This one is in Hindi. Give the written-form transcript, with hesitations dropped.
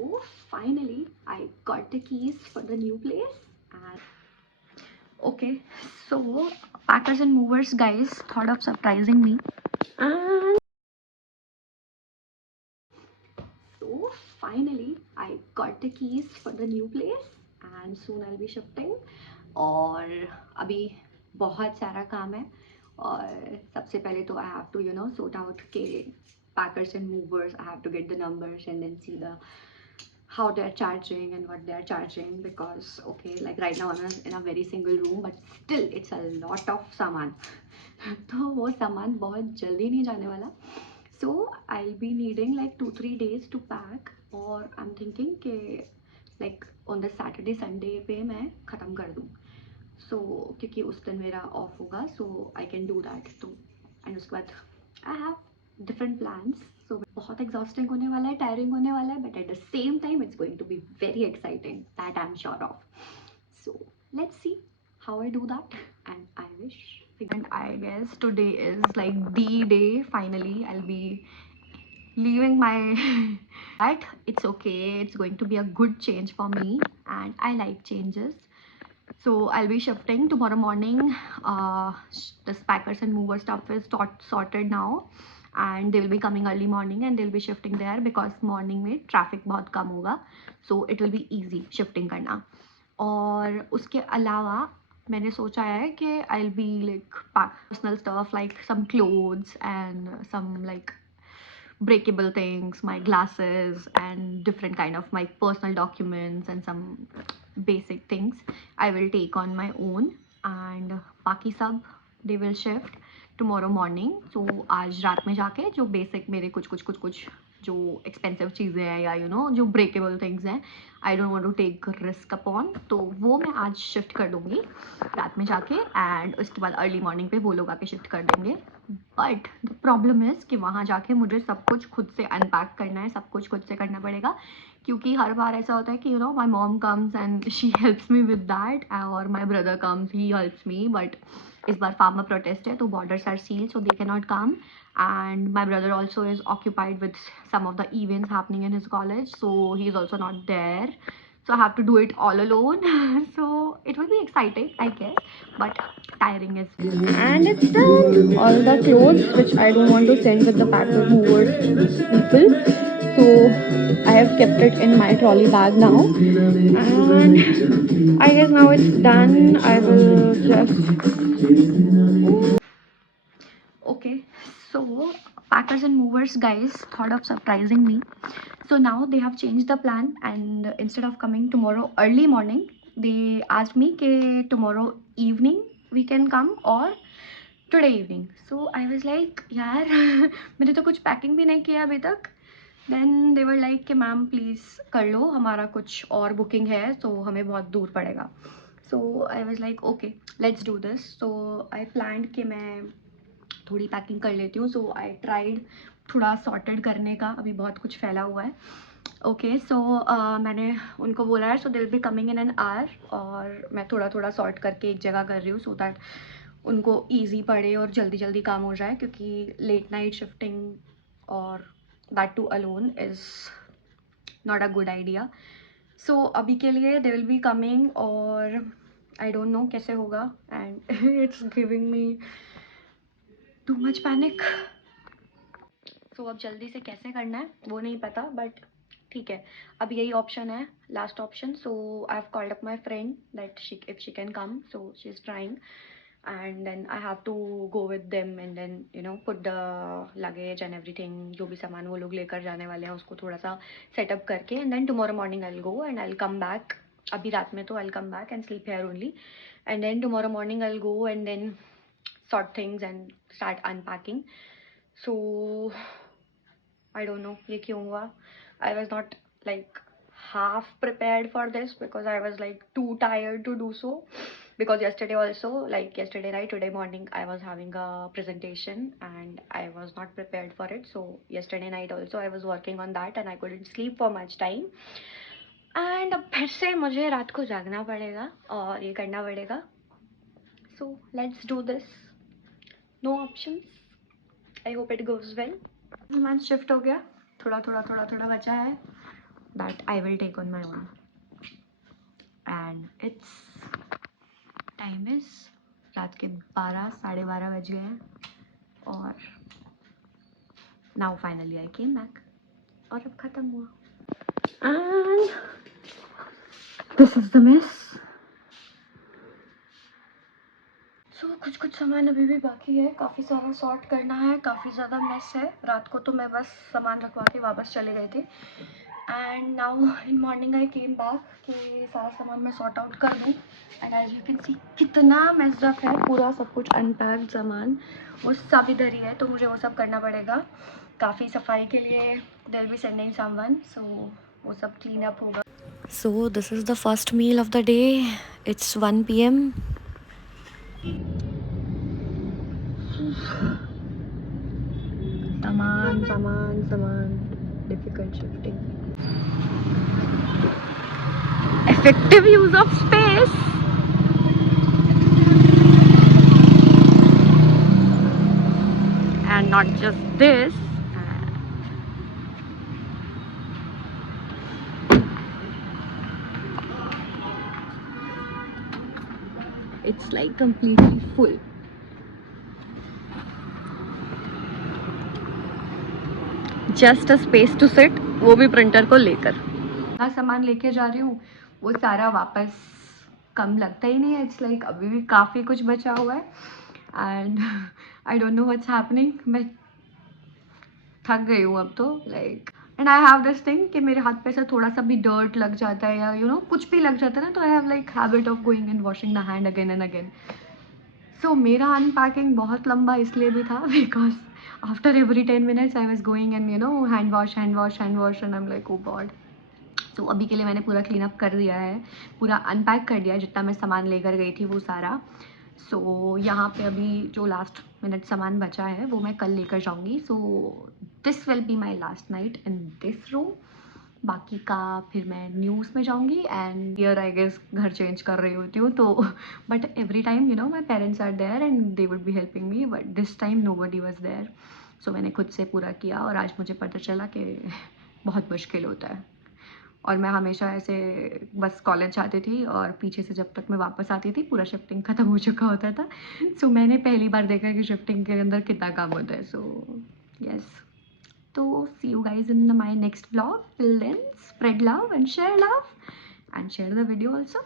So finally, I got the keys for the new place. And okay, so packers and movers guys thought of surprising me. And so finally, I got the keys for the new place, and soon I'll be shifting. और अभी बहुत सारा काम है, और सबसे पहले तो I have to sort out के packers and movers. I have to get the numbers and then see the how they're charging and what they're charging, because okay, like right now I'm in a very single room, but still it's a lot of सामान. तो वो सामान बहुत जल्दी नहीं जाने वाला. So I'll be needing like 2-3 days to pack, और I'm thinking कि like on the Saturday Sunday पे मैं ख़त्म कर दूँ. So क्योंकि उस दिन मेरा ऑफ होगा, so I can do that. तो एंड उसके बाद I have different plans. So बहुत exhausting होने वाला है, tiring होने वाला है, but at the same time it's going to be very exciting. That I'm sure of. So let's see how I do that, and I wish. And I guess today is like the day. Finally, I'll be leaving my but it's okay. It's going to be a good change for me, and I like changes. So I'll be shifting tomorrow morning. This packers and mover stuff is sorted now, and they will be coming early morning and they'll be shifting there because morning में traffic बहुत कम होगा, so it will be easy shifting करना. और उसके अलावा मैंने सोचा है कि I'll be like personal stuff like some clothes and some like breakable things, my glasses and different kind of my personal documents and some basic things I will take on my own, and बाकी सब they will shift tomorrow morning. So आज रात में जाके जो basic मेरे कुछ जो expensive चीज़ें हैं या जो breakable things हैं, I don't want to take risk upon, तो वो मैं आज shift कर दूँगी रात में जाके, and उसके बाद early morning पे वो लोग आके shift कर देंगे. बट द प्रॉब्लम इज़ कि वहाँ जाके मुझे सब कुछ खुद से अनपैक करना है, सब कुछ खुद से करना पड़ेगा, क्योंकि हर बार ऐसा होता है कि my mom comes and she helps me with that, और my brother comes he helps me. But इस बार फार्मर प्रोटेस्ट है तो borders are seal, so they can not come, and my brother also is occupied with some of the events happening in his college, so he is also not there. So I have to do it all alone. So it will be exciting, I guess, but tiring as well. And it's done. All the clothes which I don't want to send with the packer movers people, so I have kept it in my trolley bag now, and I guess now it's done. I will just okay. So packers and movers guys thought of surprising me. So now they have changed the plan, and instead of coming tomorrow early morning, they asked me कि tomorrow evening we can come or today evening. So I was like यार मैंने तो कुछ packing भी नहीं किया अभी तक. Then they were like कि मैम प्लीज़ कर लो, हमारा कुछ और बुकिंग है तो हमें बहुत दूर पड़ेगा. So I was like okay, let's do this. So I planned कि मैं थोड़ी पैकिंग कर लेती हूँ. सो आई ट्राइड थोड़ा सॉर्टेड करने का, अभी बहुत कुछ फैला हुआ है. ओके सो मैंने उनको बोला है, so they will be coming in an hour, और मैं थोड़ा थोड़ा सॉर्ट करके एक जगह कर रही हूँ सो दैट उनको ईजी पड़े और जल्दी जल्दी काम हो जाए, क्योंकि लेट नाइट शिफ्टिंग और that too alone is not a good idea. So अभी के लिए दे विल बी कमिंग, और आई डोंट नो कैसे होगा, and it's giving me too much panic. So अब जल्दी से कैसे करना है वो नहीं पता, बट ठीक है, अब यही ऑप्शन है, last option. So I have called up my friend that she if she can come, so she is trying, and then I have to go with them and then put the luggage and everything, जो भी सामान वो लोग लेकर जाने वाले हैं उसको थोड़ा सा सेटअप करके, and then tomorrow morning I'll go and I'll come back. अभी रात में तो I'll come back and sleep here only, and then tomorrow morning I'll go and then sort things and start unpacking. So I don't know ये क्यों हुआ. I was not like half prepared for this because I was like too tired to do so, because yesterday also, like yesterday night, today morning I was having a presentation and I was not prepared for it. So yesterday night also I was working on that and I couldn't sleep for much time, and अब फिर से मुझे रात को जागना पड़ेगा और ये करना पड़ेगा. So let's do this. No options. I hope it goes well. सामान शिफ्ट हो गया, थोड़ा थोड़ा बचा है, that I will take on my own. And it's time is रात के 12 साढ़े 12 बज गए हैं और now finally I came back और अब खत्म हुआ and this is the mess. So कुछ सामान अभी भी बाकी है, काफ़ी सारा सॉर्ट करना है, काफ़ी ज़्यादा मेस है. रात को तो मैं बस सामान रखवा के वापस चले गए थे and now in morning I came back कि सारा सामान मैं सॉर्ट आउट कर दूँ. And as you can see कितना मेस्ड अप है, पूरा सब कुछ अनपैक्ड सामान वो सब इधर ही है, तो मुझे वो सब करना पड़ेगा. काफ़ी सफाई के लिए they will be sending someone, so वो सब क्लीन अप होगा. So this is the first meal of the day. It's 1 PM. सामान difficult shifting. Effective use of space. And not just this. It's like completely full. Just a space to sit, वो भी प्रिंटर को लेकर. सामान लेके जा रही हूँ वो सारा वापस कम लगता ही नहीं है. इट्स लाइक अभी भी काफ़ी कुछ बचा हुआ है and I don't know what's happening. मैं थक गई हूँ अब तो like. And I have this thing कि मेरे हाथ पे से थोड़ा सा भी डर्ट लग जाता है या कुछ भी लग जाता है ना, तो I have like habit of going and washing the hand again and again. So मेरा अनपैकिंग बहुत लंबा इसलिए भी था because after every 10 minutes I was going and hand wash and I am like oh God. तो अभी के लिए मैंने पूरा क्लीन अप कर दिया है, पूरा अनपैक कर दिया है जितना मैं सामान लेकर गई थी वो सारा. सो यहाँ पे अभी जो लास्ट मिनट सामान बचा है वो मैं कल लेकर जाऊँगी. So this will be my last night in this room. बाकी का फिर मैं न्यूज़ में जाऊँगी एंड हियर आई गेस घर चेंज कर रही होती हूँ. तो but every time my parents are there and they would be helping me, but this time nobody was there. So मैंने खुद से पूरा किया और आज मुझे पता चला कि बहुत मुश्किल होता है. और मैं हमेशा ऐसे बस कॉलेज जाती थी और पीछे से जब तक मैं वापस आती थी पूरा शिफ्टिंग ख़त्म हो चुका होता था. सो मैंने पहली बार देखा कि शिफ्टिंग के अंदर कितना काम होता है. सो यस, तो see you guys in my next vlog. Till then, spread love and share the video also.